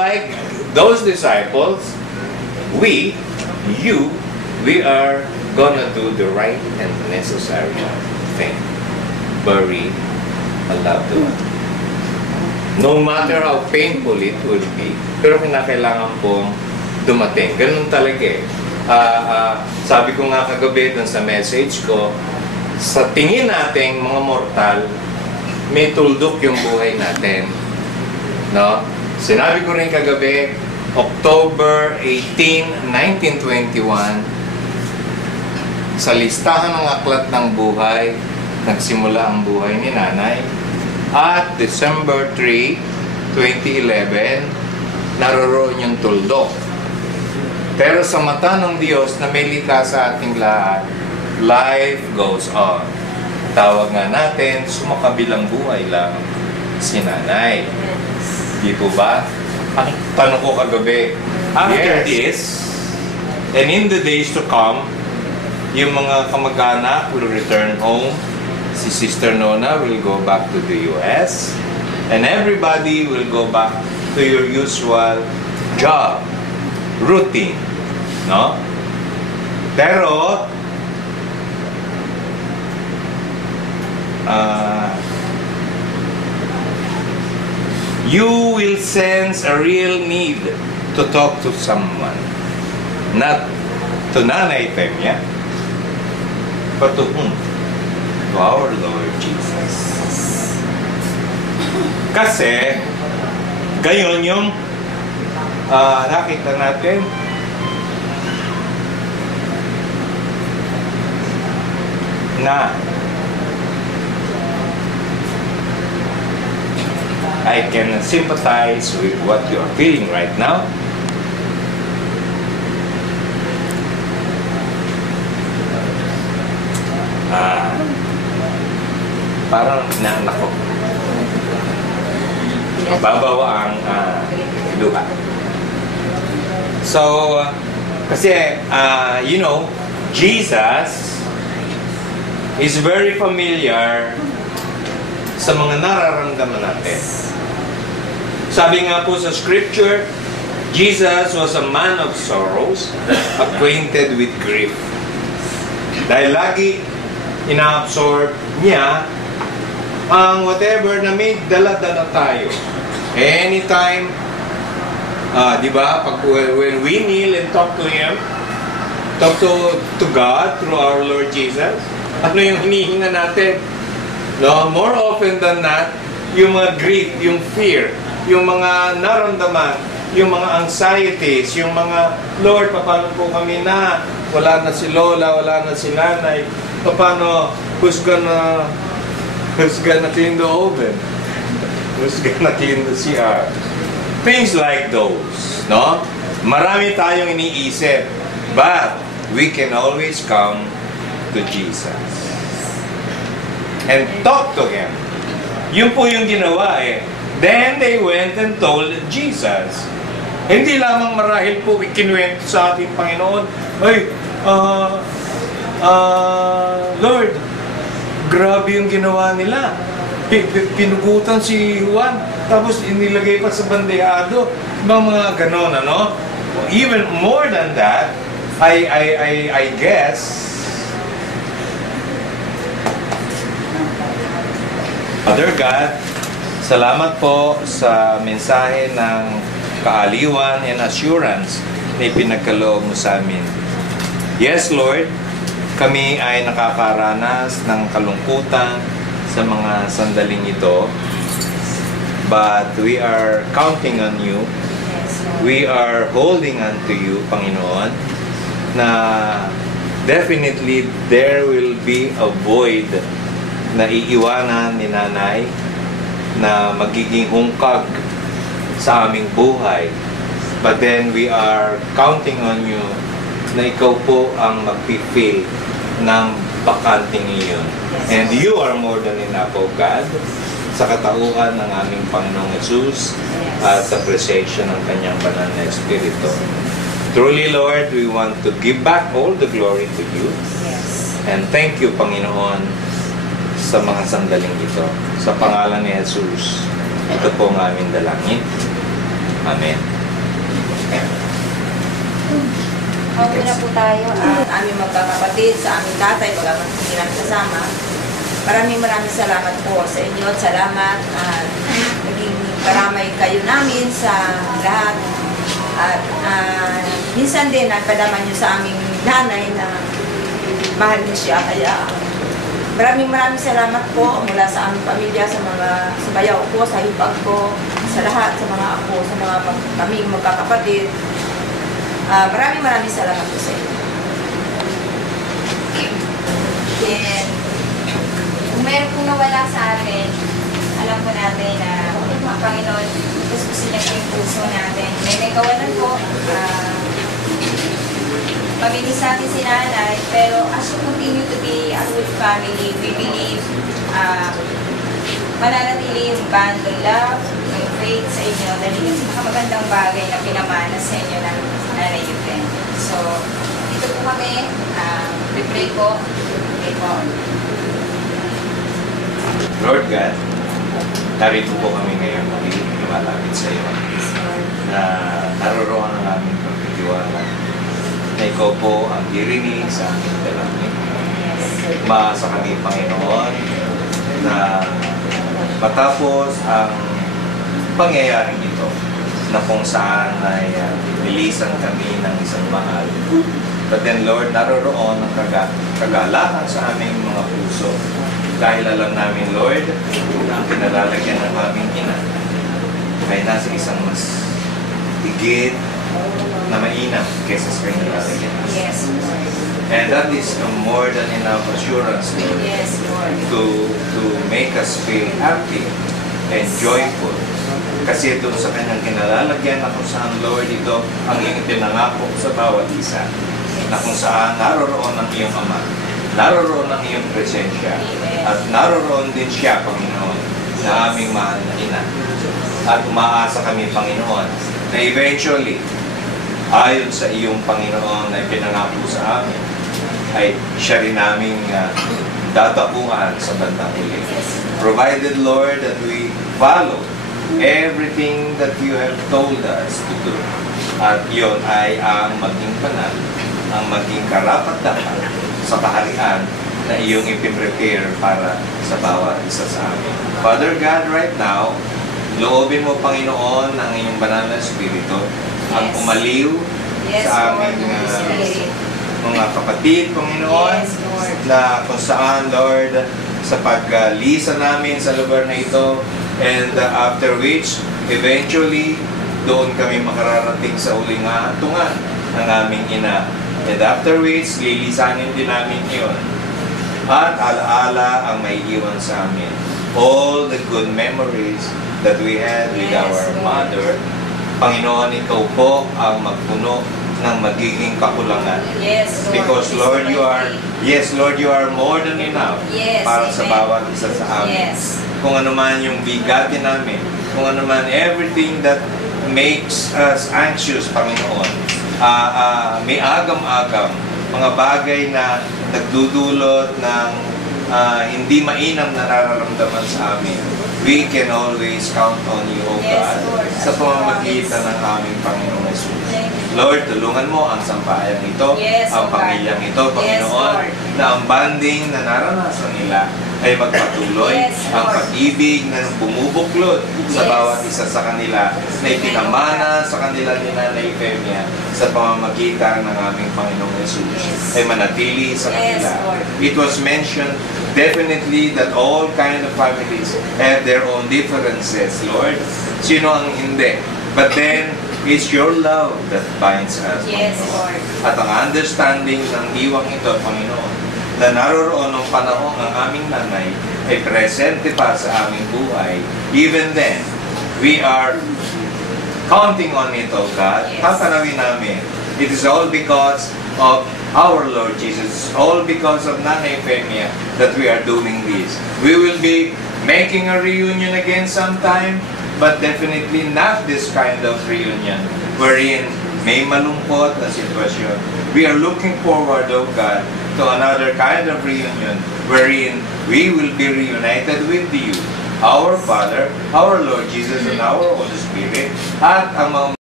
Like those disciples, we are gonna do the right and necessary thing. Bury a loved one. No matter how painful it will be, pero kinakailangan pong dumating. Ganun talaga eh. Sabi ko nga kagabi dun sa message ko, sa tingin nating mga mortal, may tuldok yung buhay natin. No? Sinabi ko rin kagabi, October 18, 1921, sa listahan ng aklat ng buhay, nagsimula ang buhay ni Nanay. At December 3, 2011, naroroon yung tuldok. Pero sa mata ng Diyos na may likha sa ating lahat, life goes on. Tawag nga natin, sumakabilang buhay lang si Nanay. Di po ba? Ang tanong ko kagabi, after this, and in the days to come, yung mga kamag-anak will return home, si Sister Nona will go back to the US, and everybody will go back to your usual job, routine, no? Pero, you will sense a real need to talk to someone. Not to Nanay Temya, but to whom? To our Lord Jesus. Kasi, gayon yung nakita natin na I can sympathize with what you are feeling right now. Parang naanak ko. Babawa ang luha. So, kasi, you know, Jesus is very familiar sa mga nararamdaman natin. Sabi nga po sa scripture, Jesus was a man of sorrows, acquainted with grief. Dahil lagi ina-absorb niya ang whatever na may dala-dala tayo. Anytime, di ba, when we kneel and talk to Him, talk to God through our Lord Jesus, ano yung hinihinga natin? No, more often than not, yung mga grief, yung fear, yung mga naramdaman, yung mga anxieties, yung mga, Lord, paano po kami na? Wala na si Lola, wala na si Nanay. Paano, who's gonna clean the oven? Who's gonna clean the CR? Things like those, no? Marami tayong iniisip, but we can always come to Jesus and talk to Him. Yun po yung ginawa eh. Then they went and told Jesus. Hindi lamang marahil po ikinuwento sa ating Panginoon, ay, Lord, grabe yung ginawa nila. Pinugutan si Juan, tapos inilagay pa sa bandehado. Mga ganon, ano? Even more than that, I guess, Father God, salamat po sa mensahe ng kaaliwan and assurance na ipinagkaloob mo sa amin. Yes, Lord, kami ay nakakaranas ng kalungkutan sa mga sandaling ito, but we are counting on you. We are holding on to you, Panginoon, na definitely there will be a void na iiwanan ni Nanay na magiging hungkag sa aming buhay. But then we are counting on you na ikaw po ang magpifill ng bakanting iyon. And you are more than enough, O God, sa katauhan ng aming Panginoong Jesus at sa presensya ng Kanyang banal na Espiritu. Truly, Lord, we want to give back all the glory to you. And thank you, Panginoon, sa mga sandaling ito. Sa pangalan ni Jesus, ito po ang aming dalangin. Amen. Okay na po tayo. Aming magkakapatid, sa aming tatay, pag hindi namin kasama. Maraming salamat po sa inyo at salamat at naging karamay kayo namin sa lahat. At minsan din nagpadaman nyo sa aming nanay na mahal niyo siya. Kaya maraming salamat po mula sa aming pamilya, sa mga sa bayaw ko, sa hipag ko, sa lahat, sa mga ako, sa mga kaming magkakapatid. Maraming salamat po sa inyo. And kung meron pong nawala sa atin, alam po natin na ang Panginoon, gusto niya po yung puso natin. May kawalan po, pamilis natin si nanay, pero as you continue to be a good family, we believe mananatili yung bond of love, yung faith sa inyo, dahil yung magandang bagay na pinamana sa inyo ng nanay Yupen. So, dito po kami, pray po. Pray po. Lord God, narito po kami ngayon lumalapit sa iyo na naroroon ang aming pagtitiwala na ikaw po ang dirinig sa aming dalangin. Umaasa kami, Panginoon, na matapos ang pangyayaring ito na kung saan ay bilisan kami ng isang mahal. But then, Lord, naroroon ang kagalakan sa aming mga puso. Dahil alam namin, Lord, na ang pinalalagyan ng aming ina ay nasa isang mas higit na mainam kaysa sa pinalalagyan. Yes, Lord. And that is more than enough assurance, Lord, Yes, Lord. to make us feel happy and joyful. Kasi doon sa kanyang kinalalagyan na kung saan, Lord, ito ang iyong pinangako sa bawat isa, na kung saan naroroon ang iyong Ama, naroroon ang iyong presensya, at naroroon din siya, Panginoon, na aming mahal na ina. At umaasa kami, Panginoon, na eventually, ayon sa iyong Panginoon na pinangako sa amin, ay siya rin naming dadapuan sa bandang huli. Provided, Lord, that we follow everything that you have told us to do. At yun ay ang maging banal, ang maging karapat-dapat sa kaharian na iyong ipiprepare para sa bawat isa sa amin. Father God, right now, loobin mo, Panginoon, ang iyong banal na Espiritu, ang umaliw sa aming mga kapatid, Panginoon, Yes, Lord. na kung saan, Lord, sa paglisa namin sa lugar na ito, and after which, eventually, doon kami makararating sa huling hatungan ng aming ina. And after which, lilisanin din namin iyon. At alaala ang may iwan sa amin. All the good memories that we had with Yes, our Lord. mother. Panginoon, ikaw po ang magpuno ng magiging kakulangan. Yes, Lord. Because Lord, you are, yes, Lord, you are more than enough Yes, para sa amen. bawat isa sa amin. Yes. Kung ano man yung bigatin namin, kung ano man everything that makes us anxious, Panginoon, may agam-agam, mga bagay na nagdudulot ng hindi mainam na nararamdaman sa amin. We can always count on you, O Yes, God, Lord. sa pamamagitan ng aming Panginoong Jesus. Lord, tulungan mo ang sampayang ito, Yes, ang O God. pamilyang ito, Panginoon, Lord. na ang banding na naranasan nila ay magpatuloy, Yes, ang Lord. pag-ibig na bumubuklod sa Yes. bawat isa sa kanila na ipinamana sa kanila ni Nanay Femia sa pamamagitan ng aming Panginoong Jesus Yes. ay manatili sa Yes, kanila. Lord. It was mentioned definitely that all kind of families have their own differences, Lord. Sino ang hindi? But then, it's your love that binds us, Yes, Panginoon. Lord. At ang understanding ng diwang ito, Panginoon, na naroroon ng panahon ng aming nanay ay presente pa sa aming buhay. Even then, we are counting on it, O God. Yes. Tatanawin namin. It is all because of our Lord Jesus. All because of Nanay Femia that we are doing this. We will be making a reunion again sometime, but definitely not this kind of reunion wherein may malungkot na sitwasyon. We are looking forward, O God, to another kind of reunion wherein we will be reunited with you our Father, our Lord Jesus, and our Holy Spirit, at ang mga